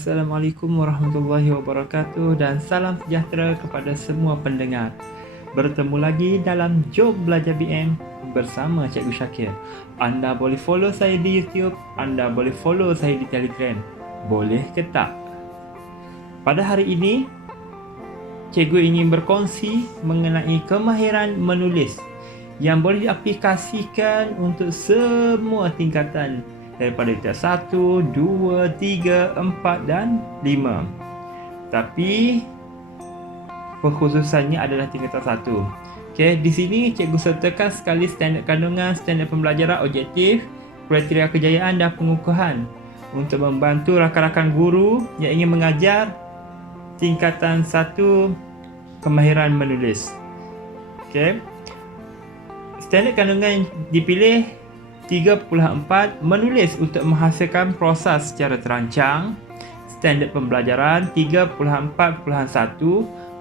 Assalamualaikum warahmatullahi wabarakatuh dan salam sejahtera kepada semua pendengar. Bertemu lagi dalam Jom Belajar BM bersama Cikgu Syakir. Anda boleh follow saya di YouTube, anda boleh follow saya di Telegram. Boleh ke tak? Pada hari ini, Cikgu ingin berkongsi mengenai kemahiran menulis yang boleh diaplikasikan untuk semua tingkatan daripada tingkat 1, 2, 3, 4 dan 5. Tapi perkhususannya adalah tingkatan 1. Okey, di sini cikgu sertakan sekali standard kandungan, standard pembelajaran, objektif, kriteria kejayaan dan pengukuhan untuk membantu rakan-rakan guru yang ingin mengajar tingkatan 1 kemahiran menulis. Okey. Standard kandungan yang dipilih 3.4 menulis untuk menghasilkan proses secara terancang. Standard pembelajaran 3.4.1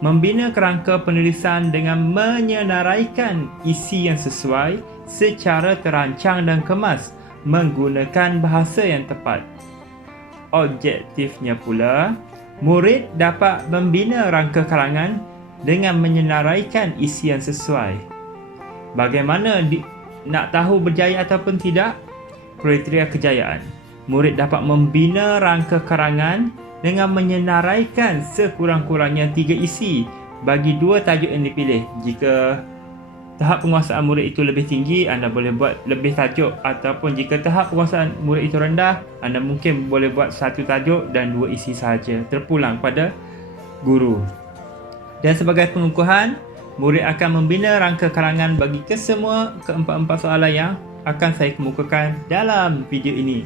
membina kerangka penulisan dengan menyenaraikan isi yang sesuai secara terancang dan kemas menggunakan bahasa yang tepat. Objektifnya pula, murid dapat membina rangka karangan dengan menyenaraikan isi yang sesuai. Bagaimana nak tahu berjaya ataupun tidak? Kriteria kejayaan. Murid dapat membina rangka karangan dengan menyenaraikan sekurang-kurangnya 3 isi bagi 2 tajuk yang dipilih. Jika tahap penguasaan murid itu lebih tinggi, anda boleh buat lebih tajuk, ataupun jika tahap penguasaan murid itu rendah, anda mungkin boleh buat 1 tajuk dan 2 isi sahaja, terpulang pada guru. Dan sebagai pengukuhan, murid akan membina rangka karangan bagi kesemua keempat-empat soalan yang akan saya kemukakan dalam video ini.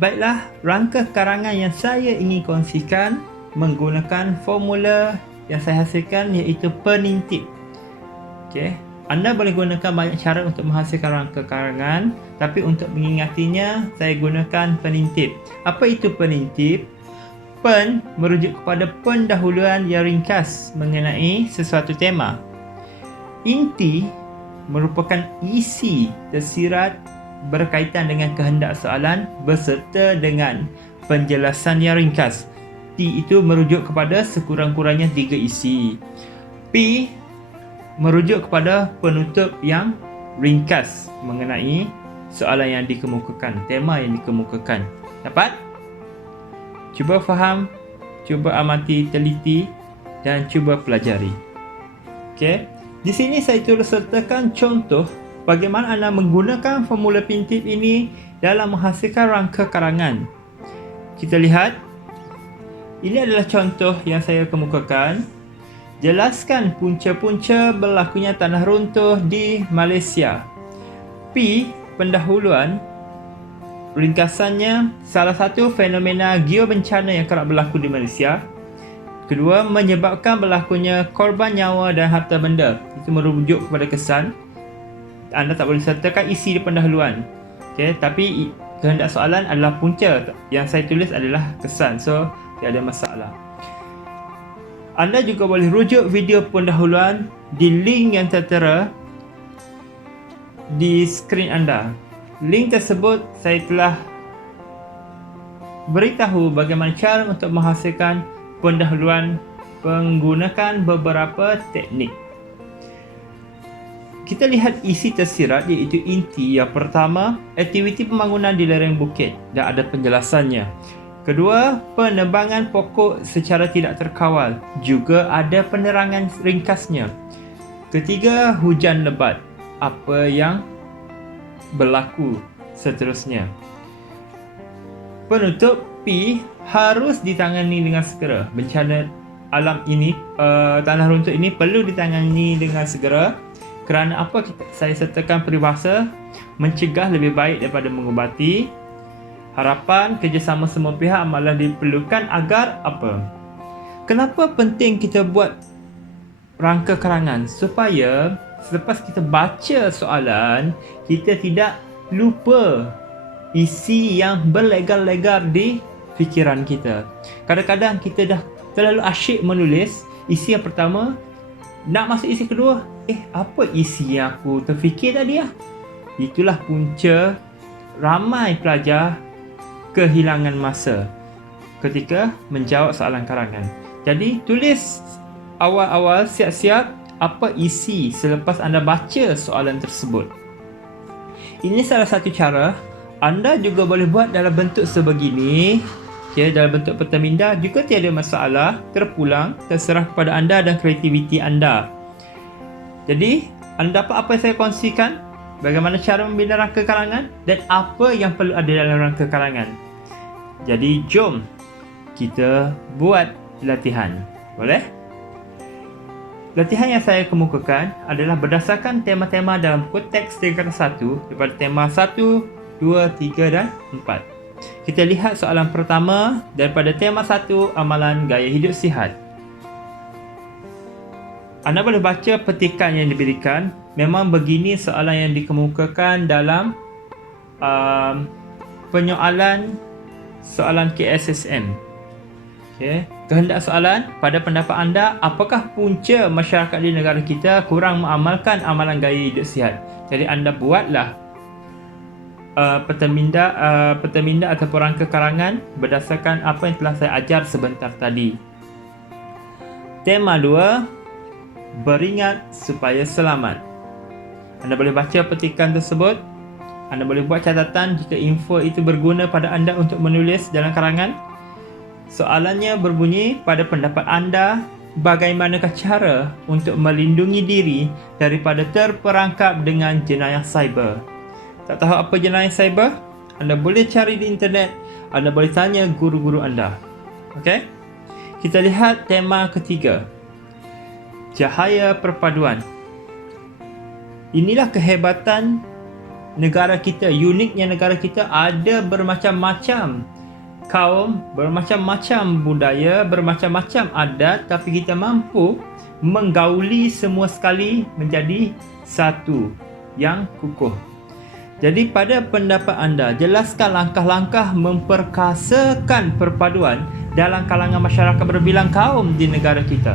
Baiklah, rangka karangan yang saya ingin kongsikan menggunakan formula yang saya hasilkan, iaitu penintip. Okey, anda boleh gunakan banyak cara untuk menghasilkan rangka karangan, tapi untuk mengingatinya, saya gunakan penintip. Apa itu penintip? Pen merujuk kepada pendahuluan yang ringkas mengenai sesuatu tema. Inti merupakan isi tersirat berkaitan dengan kehendak soalan beserta dengan penjelasan yang ringkas. T itu merujuk kepada sekurang-kurangnya 3 isi. P merujuk kepada penutup yang ringkas mengenai soalan yang dikemukakan, tema yang dikemukakan. Dapat? Cuba faham, cuba amati, teliti dan cuba pelajari. Okey. Di sini saya tulis sertakan contoh bagaimana anda menggunakan formula penintip ini dalam menghasilkan rangka karangan. Kita lihat. Ini adalah contoh yang saya kemukakan. Jelaskan punca-punca berlakunya tanah runtuh di Malaysia. P, pendahuluan. Ringkasannya, salah satu fenomena geobencana yang kerap berlaku di Malaysia. Kedua, menyebabkan berlakunya korban nyawa dan harta benda. Itu merujuk kepada kesan. Anda tak boleh sertakan isi di pendahuluan. Okay, tapi kehendak soalan adalah punca. Yang saya tulis adalah kesan. So, tidak ada masalah. Anda juga boleh rujuk video pendahuluan di link yang tertera di skrin anda. Link tersebut saya telah beritahu bagaimana cara untuk menghasilkan pendahuluan menggunakan beberapa teknik. Kita lihat isi tersirat, iaitu inti. Yang pertama, aktiviti pembangunan di lereng bukit dan ada penjelasannya. Kedua, penebangan pokok secara tidak terkawal, juga ada penerangan ringkasnya. Ketiga, hujan lebat, apa yang berlaku seterusnya. Penutup P harus ditangani dengan segera. Bencana alam ini, tanah runtuh ini perlu ditangani dengan segera. Kerana apa saya sertakan peribahasa, mencegah lebih baik daripada mengubati. Harapan kerjasama semua pihak malah diperlukan agar apa? Kenapa penting kita buat rangka karangan? Supaya selepas kita baca soalan, kita tidak lupa isi yang berlegar-legar di fikiran kita. Kadang-kadang kita dah terlalu asyik menulis isi yang pertama, nak masuk isi kedua, apa isi yang aku terfikir tadi? Itulah punca ramai pelajar kehilangan masa. ketika menjawab soalan karangan. Jadi tulis awal-awal siap-siap apa isi selepas anda baca soalan tersebut. Ini salah satu cara. Anda juga boleh buat dalam bentuk sebegini. Dalam bentuk peta minda juga tiada masalah, terpulang, terserah kepada anda dan kreativiti anda. Jadi, anda dapat apa yang saya kongsikan? Bagaimana cara membina rangka karangan dan apa yang perlu ada dalam rangka karangan. Jadi, jom kita buat latihan. Boleh? Latihan yang saya kemukakan adalah berdasarkan tema-tema dalam buku teks tingkatan 1 daripada tema 1, 2, 3 dan 4. Kita lihat soalan pertama daripada tema 1, amalan gaya hidup sihat. Anda boleh baca petikan yang diberikan. Memang begini soalan yang dikemukakan dalam penyoalan soalan KSSM. Kehendak soalan, pada pendapat anda, apakah punca masyarakat di negara kita kurang mengamalkan amalan gaya hidup sihat? Jadi anda buatlah peta minda ataupun rangka karangan berdasarkan apa yang telah saya ajar sebentar tadi. Tema 2, beringat supaya selamat. Anda boleh baca petikan tersebut. Anda boleh buat catatan jika info itu berguna pada anda untuk menulis dalam karangan. Soalannya berbunyi, pada pendapat anda, bagaimanakah cara untuk melindungi diri daripada terperangkap dengan jenayah cyber? Tak tahu apa jenayah cyber? Anda boleh cari di internet. Anda boleh tanya guru-guru anda. Okey? Kita lihat tema ketiga. Cahaya perpaduan. Inilah kehebatan negara kita. Uniknya negara kita, ada bermacam-macam kaum, bermacam-macam budaya, bermacam-macam adat, tapi kita mampu menggauli semua sekali menjadi satu yang kukuh. Jadi pada pendapat anda, jelaskan langkah-langkah memperkasakan perpaduan dalam kalangan masyarakat berbilang kaum di negara kita.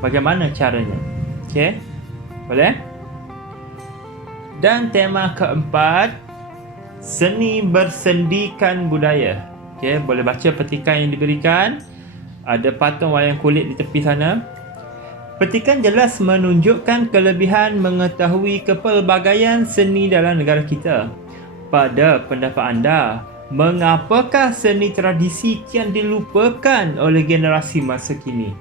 Bagaimana caranya? Okey? Boleh? Dan tema keempat, seni bersendikan budaya. Okey, boleh baca petikan yang diberikan. Ada patung wayang kulit di tepi sana. Petikan jelas menunjukkan kelebihan mengetahui kepelbagaian seni dalam negara kita. Pada pendapat anda, mengapakah seni tradisi kian dilupakan oleh generasi masa kini?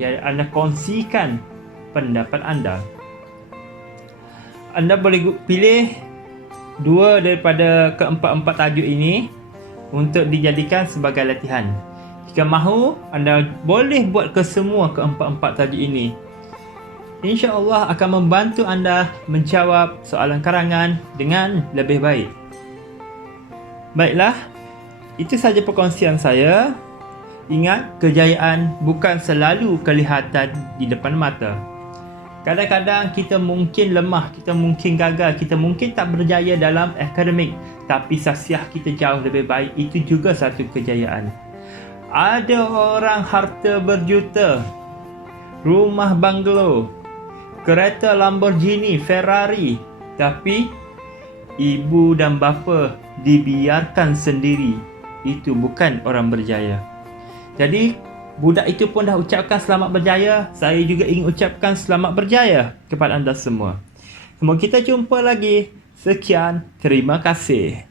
Anda kongsikan pendapat anda. Anda boleh pilih dua daripada keempat-empat tajuk ini untuk dijadikan sebagai latihan. Jika mahu, anda boleh buat kesemua keempat-empat tajuk ini. InsyaAllah akan membantu anda menjawab soalan karangan dengan lebih baik. Baiklah, itu sahaja perkongsian saya. Ingat, kejayaan bukan selalu kelihatan di depan mata. Kadang-kadang kita mungkin lemah, kita mungkin gagal, kita mungkin tak berjaya dalam akademik, tapi sahsiah kita jauh lebih baik. Itu juga satu kejayaan. Ada orang harta berjuta, rumah banglo, kereta Lamborghini, Ferrari, tapi ibu dan bapa dibiarkan sendiri. Itu bukan orang berjaya. Jadi budak itu pun dah ucapkan selamat berjaya. Saya juga ingin ucapkan selamat berjaya kepada anda semua. Semoga kita jumpa lagi. Sekian, terima kasih.